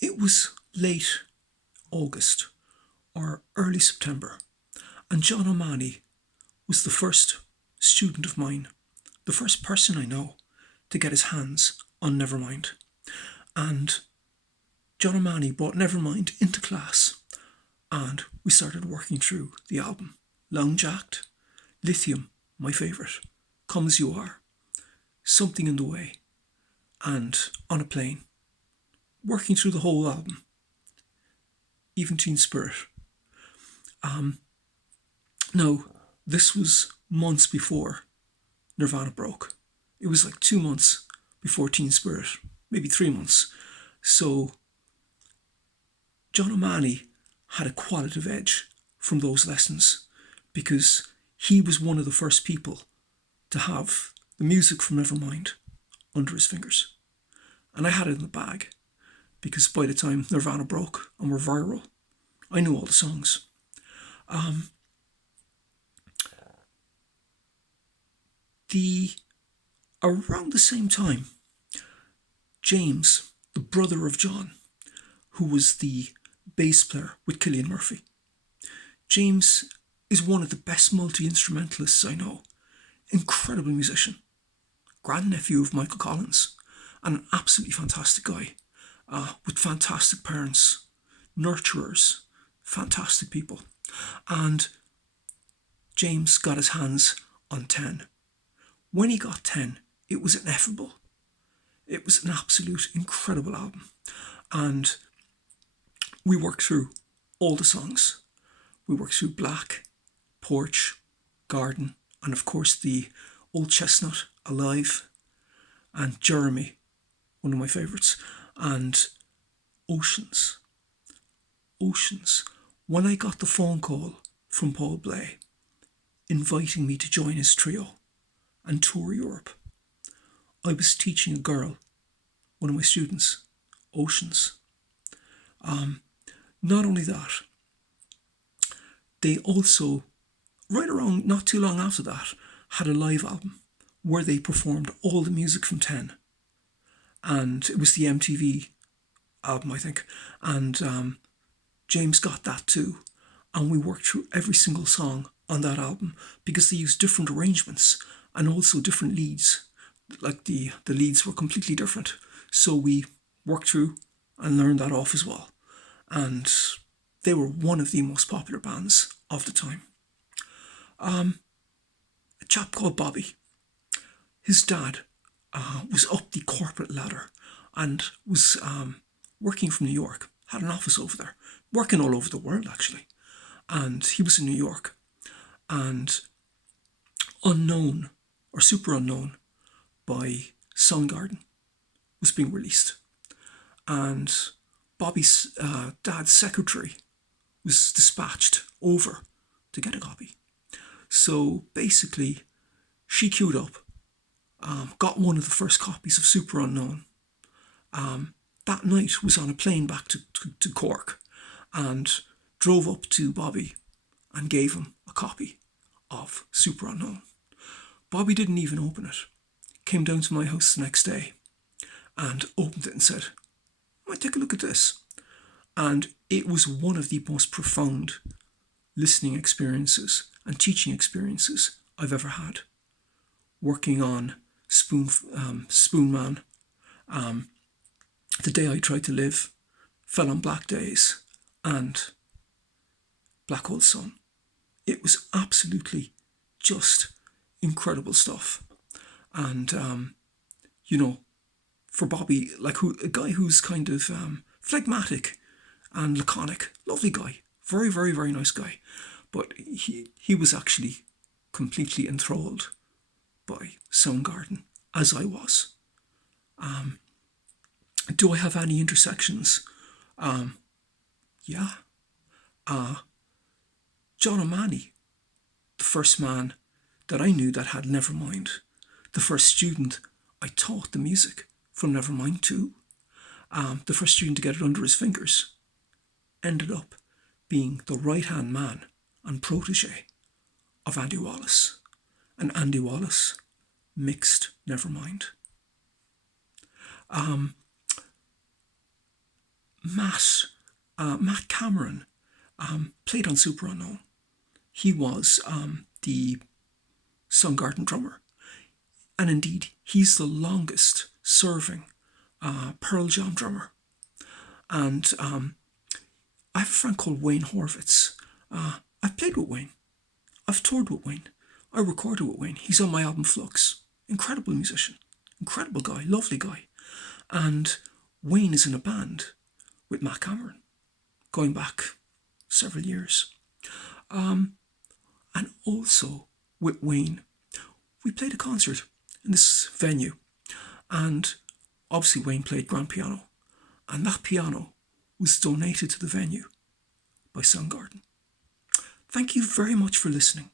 It was late August or early September, and John O'Mahony was the first student of mine, the first person I know to get his hands on Nevermind. And John O'Mahony brought Nevermind into class, and we started working through the album. Long Jacked, Lithium, my favourite, Come As You Are, Something in the Way, and On a Plane. Working through the whole album, even Teen Spirit. No, this was months before Nirvana broke. It was like 2 months before Teen Spirit, maybe 3 months. So John O'Mahony had a qualitative edge from those lessons because he was one of the first people to have the music from Nevermind under his fingers. And I had it in the bag because by the time Nirvana broke and were viral, I knew all the songs. Around the same time, James, the brother of John, who was the bass player with Cillian Murphy. James is one of the best multi-instrumentalists I know. Incredible musician. Grandnephew of Michael Collins. And an absolutely fantastic guy. With fantastic parents. Nurturers. Fantastic people. And James got his hands on 10. When he got 10, it was ineffable. It was an absolute incredible album. And we worked through all the songs. We worked through Black, Porch, Garden, and of course the Old Chestnut, Alive, and Jeremy, one of my favourites, and Oceans. Oceans. When I got the phone call from Paul Bley inviting me to join his trio and tour Europe, I was teaching a girl, one of my students, Oceans. Not only that, they also, right around not too long after that, had a live album where they performed all the music from 10. And it was the MTV album, I think. And James got that too. And we worked through every single song on that album because they used different arrangements and also different leads. Like the leads were completely different. So we worked through and learned that off as well. And they were one of the most popular bands of the time. A chap called Bobby. His dad was up the corporate ladder and was working from New York, had an office over there, working all over the world actually. And he was in New York. And Unknown, or Super Unknown, by Soundgarden was being released. And Bobby's dad's secretary was dispatched over to get a copy. So basically, she queued up, got one of the first copies of Super Unknown. That night was on a plane back to Cork and drove up to Bobby and gave him a copy of Super Unknown. Bobby didn't even open it. Came down to my house the next day and opened it and said, "I might take a look at this." And it was one of the most profound listening experiences and teaching experiences I've ever had. Working on Spoon Man, The Day I Tried to Live, Fell on Black Days, and Black Hole Sun. It was absolutely just incredible stuff. And, for Bobby, a guy who's kind of phlegmatic and laconic, lovely guy, very, very, very nice guy. But he was actually completely enthralled by Soundgarden, as I was. Do I have any intersections? Yeah. John O'Mahony, the first man that I knew that had Nevermind, the first student I taught the music from Nevermind to, the first student to get it under his fingers, ended up being the right-hand man and protege of Andy Wallace. And Andy Wallace mixed Nevermind. Matt Cameron played on Super Unknown. He was the Soundgarden drummer. And indeed, he's the longest serving Pearl Jam drummer. And I have a friend called Wayne Horvitz. I've played with Wayne. I've toured with Wayne. I recorded with Wayne. He's on my album Flux. Incredible musician. Incredible guy. Lovely guy. And Wayne is in a band with Matt Cameron, going back several years. And also with Wayne, we played a concert in this venue. And obviously Wayne played grand piano. And that piano was donated to the venue by Soundgarden. Thank you very much for listening.